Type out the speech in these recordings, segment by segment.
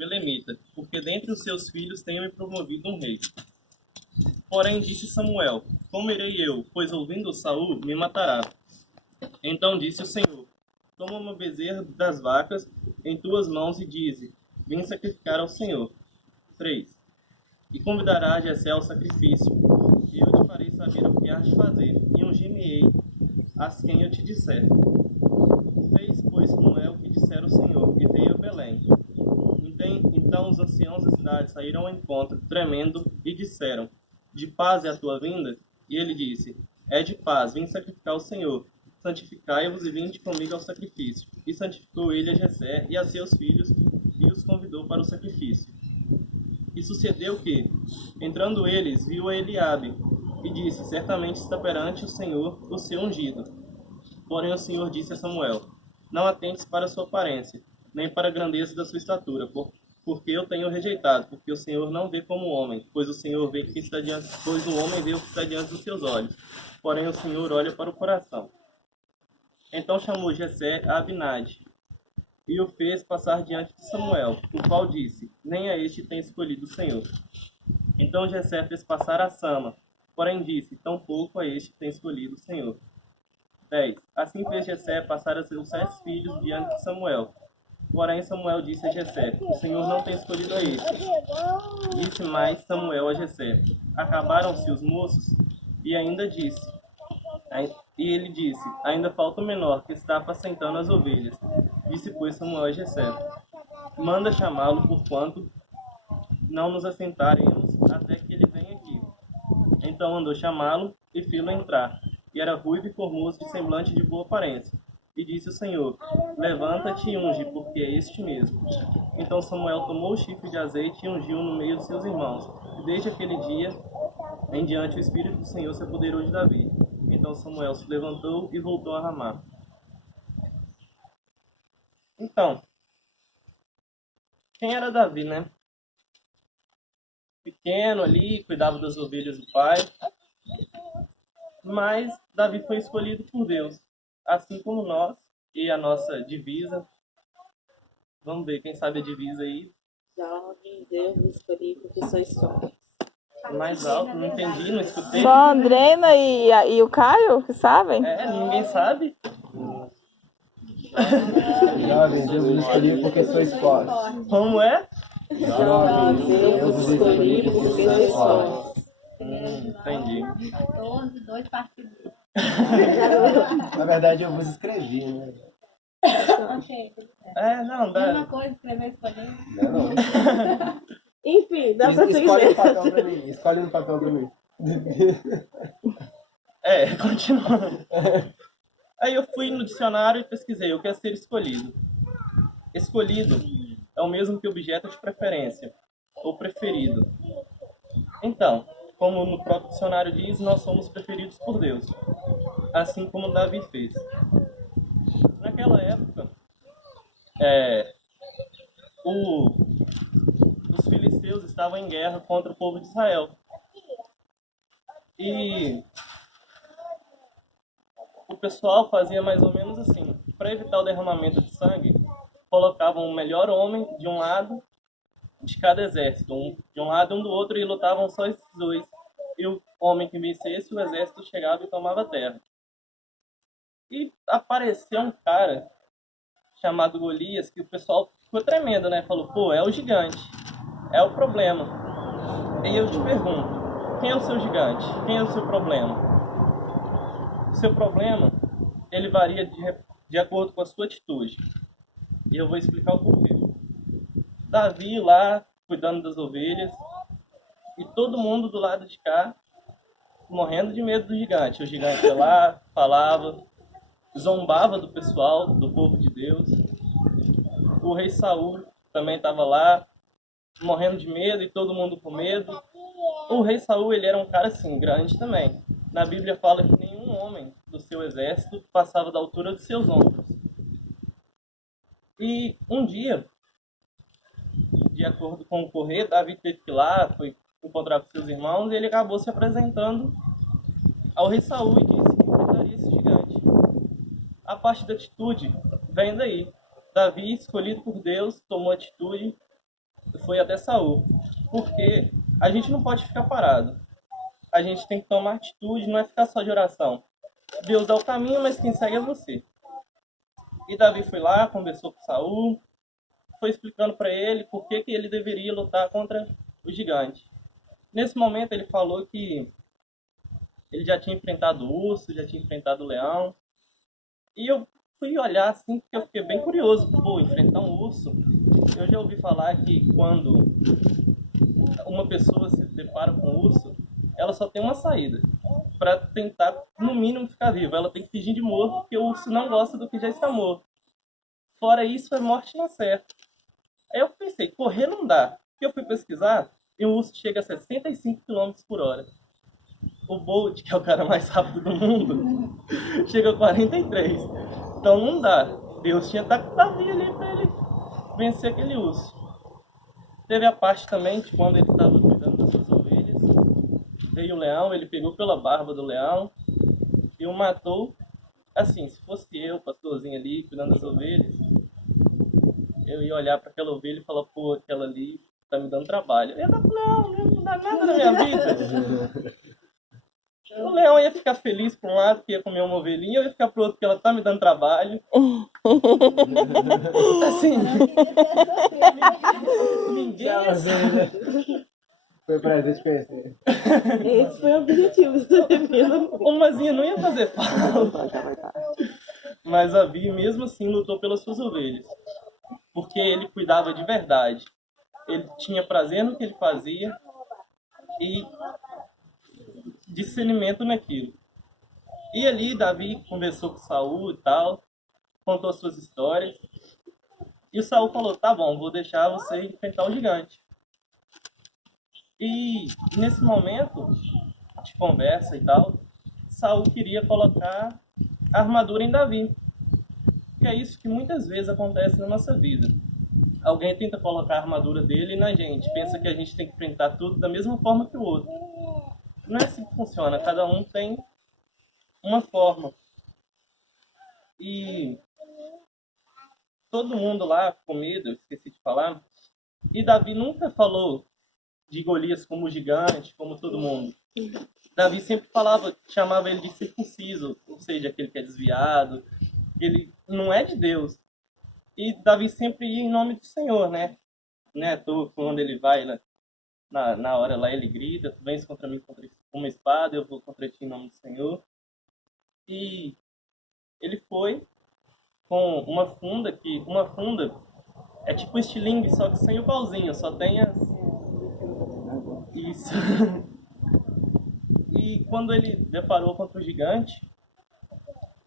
belemita, porque dentre os seus filhos tenho me promovido um rei. Porém disse Samuel, como irei eu, pois ouvindo Saul, me matará. Então disse o Senhor, toma uma bezerra das vacas em tuas mãos e dize, vim sacrificar ao Senhor. 3. E convidarás Jessé ao sacrifício, e eu te farei saber o que hás de fazer, e ungir-me-ei as quem eu te disser. Fez, pois, Samuel o que dissera o Senhor, e veio a Belém. Então os anciãos da cidade saíram ao encontro, tremendo, e disseram, de paz é a tua vinda? E ele disse, é de paz, vim sacrificar ao Senhor. Santificai-vos e vinde comigo ao sacrifício. E santificou ele a Jessé e a seus filhos, e os convidou para o sacrifício. E sucedeu que, entrando eles, viu a Eliabe, e disse, certamente está perante o Senhor o seu ungido. Porém o Senhor disse a Samuel, não atentes para a sua aparência, nem para a grandeza da sua estatura, porque eu tenho rejeitado, porque o Senhor não vê como o homem, pois o Senhor vê que está diante, pois o homem vê o que está diante dos seus olhos, porém o Senhor olha para o coração. Então chamou Jessé a Abinade, e o fez passar diante de Samuel, o qual disse, nem a este tem escolhido o Senhor. Então Jessé fez passar a Sama, porém disse, tampouco a este tem escolhido o Senhor. 10. Assim fez Jessé passar a seus 7 filhos diante de Samuel. Porém Samuel disse a Jessé, o Senhor não tem escolhido a este. Disse mais Samuel a Jessé, acabaram-se os moços? E ele disse, ainda falta o menor, que está apacentando as ovelhas. Disse, pois, Samuel a Jessé, manda chamá-lo, porquanto não nos assentaremos até que ele venha aqui. Então mandou chamá-lo e fê-lo entrar. E era ruivo e formoso, de semblante de boa aparência. E disse o Senhor, levanta-te e unge, porque é este mesmo. Então Samuel tomou o chifre de azeite e ungiu no meio de seus irmãos. E desde aquele dia em diante o Espírito do Senhor se apoderou de Davi. Então Samuel se levantou e voltou a Ramá. Então, quem era Davi, né? Pequeno ali, cuidava das ovelhas do pai. Mas Davi foi escolhido por Deus, assim como nós e a nossa divisa. Vamos ver, quem sabe a divisa aí. Jovem, Deus me escolhi porque sois fortes. Mais alto, não entendi, não escutei. Só a Andrena e o Caio que sabem? Ninguém sabe. Jovem, Deus me escolheu porque sois fortes. Como é? Jovem, Deus me escolhi porque sois fortes. Entendi. 14, 2 partidos. Na verdade, eu vos escrevi, né? Ok, tudo certo. Não, dá. Mesma coisa, escrever e escolher. Não. Enfim, dá pra Escolhe seguir. um papel pra mim. Escolhe um papel pra mim. Continuando. Aí eu fui no dicionário e pesquisei o que é ser escolhido. Escolhido é o mesmo que objeto de preferência, ou preferido. Então, como no próprio dicionário diz, nós somos preferidos por Deus, assim como Davi fez. Naquela época, os filisteus estavam em guerra contra o povo de Israel. E o pessoal fazia mais ou menos assim. Para evitar o derramamento de sangue, colocavam o melhor homem de um lado de cada exército, de um lado e um do outro, e lutavam só esses dois. E o homem que vencesse, o exército chegava e tomava a terra. E apareceu um cara chamado Golias, que o pessoal ficou tremendo, né? Falou, pô, é o gigante, é o problema. E eu te pergunto, quem é o seu gigante? Quem é o seu problema? O seu problema, ele varia de acordo com a sua atitude. E eu vou explicar o porquê. Davi lá, cuidando das ovelhas, e todo mundo do lado de cá, morrendo de medo do gigante. O gigante ia lá, falava, zombava do pessoal, do povo de Deus. O rei Saul também estava lá, morrendo de medo, e todo mundo com medo. O rei Saul, ele era um cara assim, grande também. Na Bíblia fala que nenhum homem do seu exército passava da altura dos seus ombros. E um dia, de acordo com o correio, Davi teve que ir lá, foi encontrar com seus irmãos, e ele acabou se apresentando ao rei Saul e disse que enfrentaria esse gigante. A parte da atitude vem daí. Davi, escolhido por Deus, tomou atitude foi até Saul, porque a gente não pode ficar parado. A gente tem que tomar atitude, não é ficar só de oração. Deus dá o caminho, mas quem segue é você. E Davi foi lá, conversou com Saul, foi explicando para ele por que ele deveria lutar contra o gigante. Nesse momento ele falou que ele já tinha enfrentado o urso, já tinha enfrentado o leão. E eu fui olhar assim, porque eu fiquei bem curioso. Pô, enfrentar um urso. Eu já ouvi falar que quando uma pessoa se depara com um urso, ela só tem uma saída. Para tentar, no mínimo, ficar viva. Ela tem que fingir de morto, porque o urso não gosta do que já está morto. Fora isso, é morte na certa. Aí eu pensei, correr não dá. Porque eu fui pesquisar e o urso chega a 65 quilômetros por hora. O Bolt, que é o cara mais rápido do mundo, chega a 43. Então não dá. Deus tinha dado Davi ali para ele vencer aquele urso. Teve a parte também de quando ele estava cuidando das suas ovelhas. Veio o leão, ele pegou pela barba do leão e o matou. Assim, se fosse eu, pastorzinho ali, cuidando das ovelhas, eu ia olhar para aquela ovelha e falar, pô, aquela ali tá me dando trabalho. Eu ia dar pro leão, não dá nada na minha vida. O leão ia ficar feliz por um lado, que ia comer uma ovelhinha, eu ia ficar pro outro, que ela tá me dando trabalho. Assim, ninguém ia... Foi um prazer te conhecer. Esse foi o objetivo da defesa. O Mazinho não ia fazer falta. Mas Davi, mesmo assim, lutou pelas suas ovelhas. Porque ele cuidava de verdade. Ele tinha prazer no que ele fazia e discernimento naquilo. E ali Davi conversou com Saul e tal, contou suas histórias. E o Saul falou, tá bom, vou deixar você enfrentar o gigante. E nesse momento de conversa e tal, Saul queria colocar a armadura em Davi. Que é isso que muitas vezes acontece na nossa vida. Alguém tenta colocar a armadura dele na gente, pensa que a gente tem que enfrentar tudo da mesma forma que o outro. Não é assim que funciona, cada um tem uma forma. E todo mundo lá com medo, eu esqueci de falar, e Davi nunca falou de Golias como gigante, como todo mundo. Davi sempre falava, chamava ele de circunciso, ou seja, aquele que é desviado, ele não é de Deus. E Davi sempre ia em nome do Senhor, né? Quando ele vai na hora lá, ele grita, tu vens contra mim com uma espada, eu vou contra ti em nome do Senhor. E ele foi com uma funda é tipo um estilingue, só que sem o pauzinho, só tem as... Isso. E quando ele deparou contra o gigante,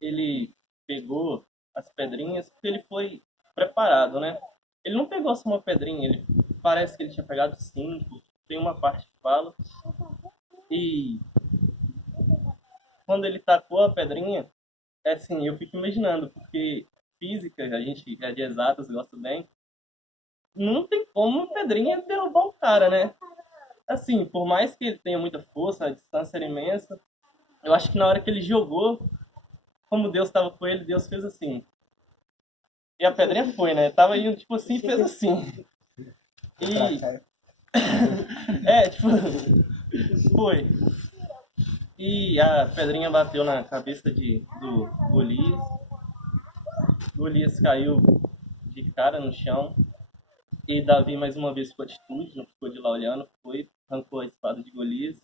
ele pegou as pedrinhas, porque ele foi preparado, né? Ele não pegou só uma pedrinha, parece que ele tinha pegado 5, tem uma parte que fala. E quando ele tacou a pedrinha, é assim, eu fico imaginando, porque física, a gente é de exatas, gosta bem, não tem como uma pedrinha derrubar o cara, né? Assim, por mais que ele tenha muita força, a distância era imensa, eu acho que na hora que ele jogou, como Deus estava com ele, Deus fez assim. E a pedrinha foi, né? Tava indo tipo assim e fez assim. E... tipo... Foi. E a pedrinha bateu na cabeça do Golias. Golias caiu de cara no chão. E Davi mais uma vez com atitude, não ficou de lá olhando, foi, arrancou a espada de Golias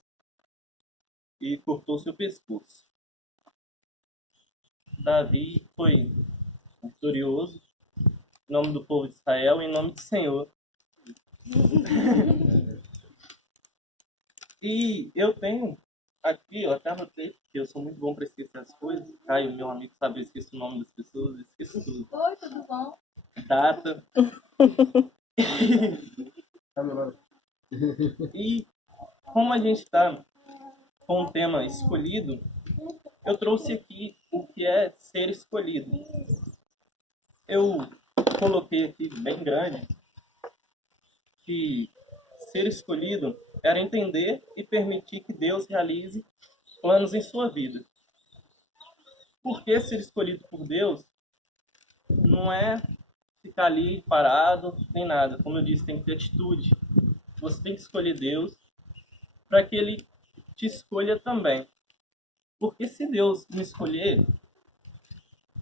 e cortou seu pescoço. Davi foi vitorioso, em nome do povo de Israel e em nome do Senhor. E eu tenho aqui, eu até anotei, porque eu sou muito bom para esquecer as coisas. Caio, meu amigo, sabe, eu esqueço o nome das pessoas, eu esqueço tudo. Oi, tudo bom? Data. E como a gente está com um tema escolhido, eu trouxe aqui o que é ser escolhido. Eu coloquei aqui bem grande que ser escolhido era entender e permitir que Deus realize planos em sua vida. Porque ser escolhido por Deus não é ficar ali parado, nem nada. Como eu disse, tem que ter atitude. Você tem que escolher Deus para que Ele te escolha também. Porque se Deus me escolher,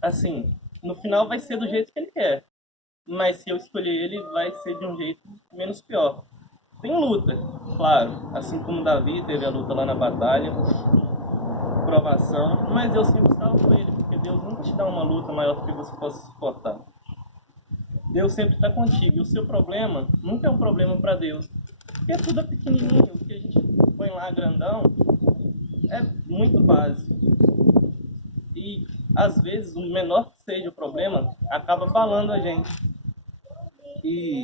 assim, no final vai ser do jeito que Ele quer. Mas se eu escolher Ele, vai ser de um jeito menos pior. Tem luta, claro. Assim como Davi teve a luta lá na batalha, provação. Mas Deus sempre estava com ele, porque Deus nunca te dá uma luta maior do que você possa suportar. Deus sempre está contigo. E o seu problema nunca é um problema para Deus. Porque tudo é pequenininho. O que a gente põe lá grandão é muito básico. E, às vezes, o menor que seja o problema acaba abalando a gente. E,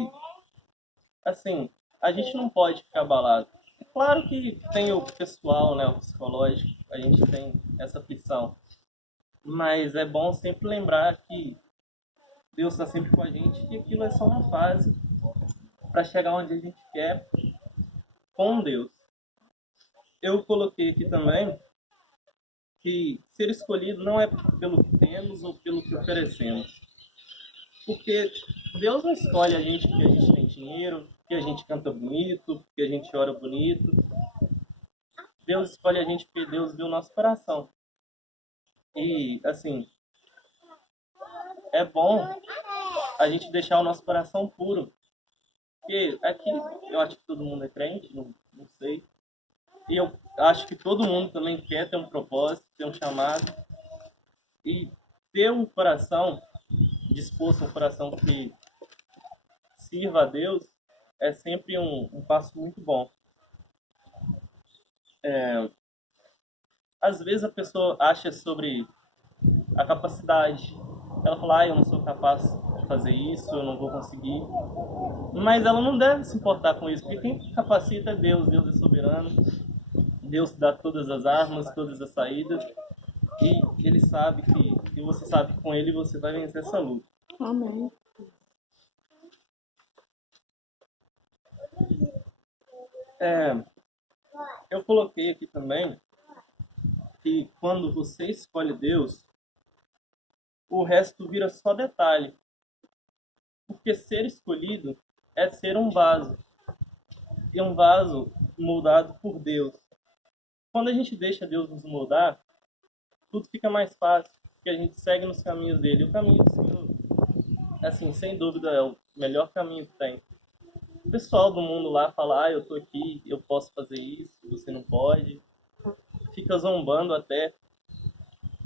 assim, a gente não pode ficar abalado. Claro que tem o pessoal, né, o psicológico, a gente tem essa aflição. Mas é bom sempre lembrar que Deus está sempre com a gente e aquilo é só uma fase para chegar onde a gente quer com Deus. Eu coloquei aqui também que ser escolhido não é pelo que temos ou pelo que oferecemos. Porque Deus não escolhe a gente porque a gente tem dinheiro, porque a gente canta bonito, porque a gente ora bonito. Deus escolhe a gente porque Deus viu o nosso coração. E, assim, é bom a gente deixar o nosso coração puro. Porque aqui, eu acho que todo mundo é crente, não sei. E eu acho que todo mundo também quer ter um propósito, ter um chamado. E ter um coração disposto, um coração que sirva a Deus, é sempre um passo muito bom. Às vezes a pessoa acha sobre a capacidade. Ela fala, eu não sou capaz de fazer isso, eu não vou conseguir. Mas ela não deve se importar com isso, porque quem capacita é Deus. Deus é soberano. Deus dá todas as armas, todas as saídas. E Ele sabe e você sabe que com Ele você vai vencer essa luta. Amém. Eu coloquei aqui também que quando você escolhe Deus, o resto vira só detalhe. Porque ser escolhido é ser um vaso. E um vaso moldado por Deus. Quando a gente deixa Deus nos moldar, tudo fica mais fácil. Porque a gente segue nos caminhos dele. E o caminho do Senhor, assim, sem dúvida, é o melhor caminho que tem. O pessoal do mundo lá fala, eu tô aqui, eu posso fazer isso, você não pode. Fica zombando até.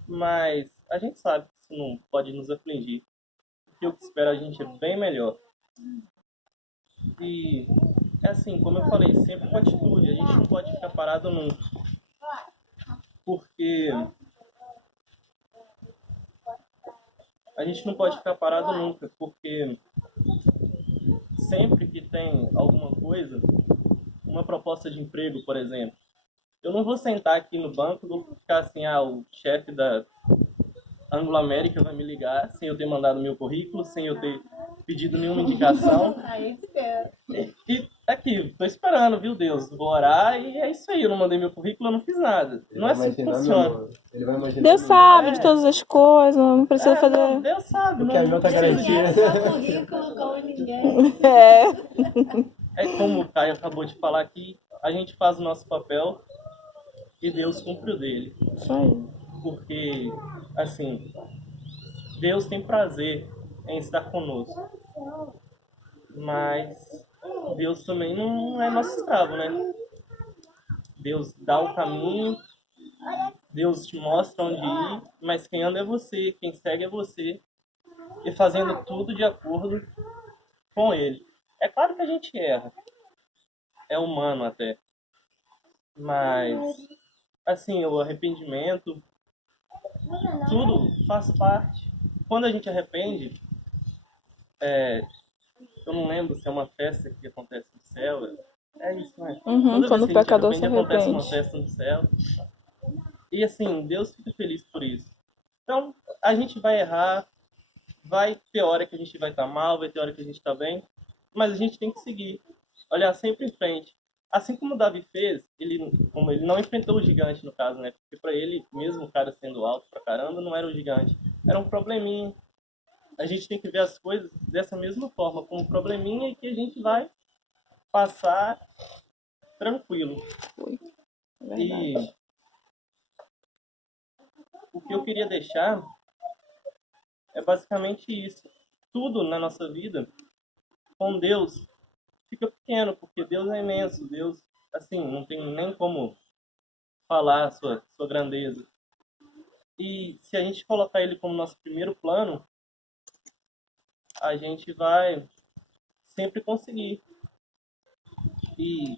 Mas a gente sabe que isso não pode nos afligir. Porque o que espera a gente é bem melhor. E é assim, como eu falei, sempre com atitude. A gente não pode ficar parado nunca. Porque a gente não pode ficar parado nunca. Porque sempre que tem alguma coisa, uma proposta de emprego, por exemplo, eu não vou sentar aqui no banco e vou ficar assim, o chefe da Anglo América vai me ligar sem eu ter mandado meu currículo, sem eu ter pedido nenhuma indicação. Aí espera. E aqui, tô esperando, viu, Deus? Vou orar e é isso aí. Eu não mandei meu currículo, eu não fiz nada. Não é assim que funciona. Deus sabe de todas as coisas, não precisa fazer. Não, Deus sabe. Porque a Não Jô tá garantindo. Não currículo como ninguém. É. É como o Caio acabou de falar aqui, a gente faz o nosso papel e Deus cumpre o dele. Isso aí. Porque, assim, Deus tem prazer em estar conosco. Mas Deus também não é nosso escravo, né? Deus dá o caminho, Deus te mostra onde ir, mas quem anda é você, quem segue é você. E fazendo tudo de acordo com Ele. É claro que a gente erra. É humano até. Mas, assim, o arrependimento, tudo faz parte. Quando a gente arrepende, eu não lembro se é uma festa que acontece no céu. É isso, né? Quando o pecador se acontece uma arrepende. festa no céu. E assim, Deus fica feliz por isso. Então, a gente vai errar, vai ter hora que a gente vai estar mal, vai ter hora que a gente está bem, mas a gente tem que seguir, olhar sempre em frente. Assim como o Davi fez, como ele não enfrentou o gigante no caso, né? Porque para ele, mesmo o cara sendo alto pra caramba, não era um gigante, era um probleminha. a gente tem que ver as coisas dessa mesma forma, como um probleminha e que a gente vai passar tranquilo. É verdade. E o que eu queria deixar é basicamente isso. Tudo na nossa vida, com Deus, fica pequeno, porque Deus é imenso. Deus, assim, não tem nem como falar a sua grandeza. E se a gente colocar Ele como nosso primeiro plano, a gente vai sempre conseguir. E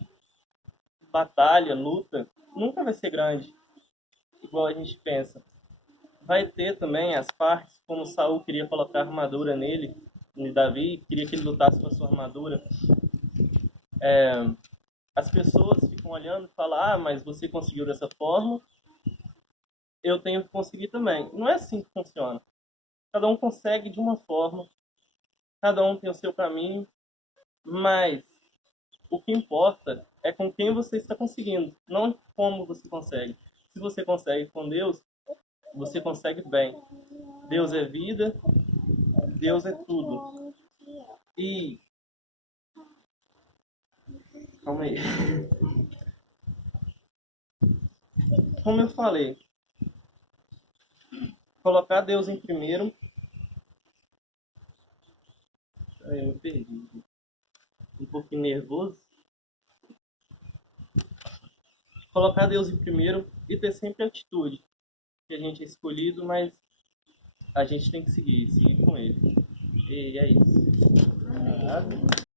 batalha, luta, nunca vai ser grande, igual a gente pensa. Vai ter também as partes, como Saul queria colocar armadura nele, em Davi, queria que ele lutasse com a sua armadura. As pessoas ficam olhando e falam, ah, mas você conseguiu dessa forma, eu tenho que conseguir também. Não é assim que funciona. Cada um consegue de uma forma, cada um tem o seu caminho, mas o que importa é com quem você está conseguindo, não como você consegue. Se você consegue com Deus, você consegue bem. Deus é vida, Deus é tudo. E... calma aí. Como eu falei, colocar Deus em primeiro... eu me perdi. Um pouquinho nervoso. Colocar Deus em primeiro e ter sempre atitude. Que a gente é escolhido, mas a gente tem que seguir com Ele. E é isso.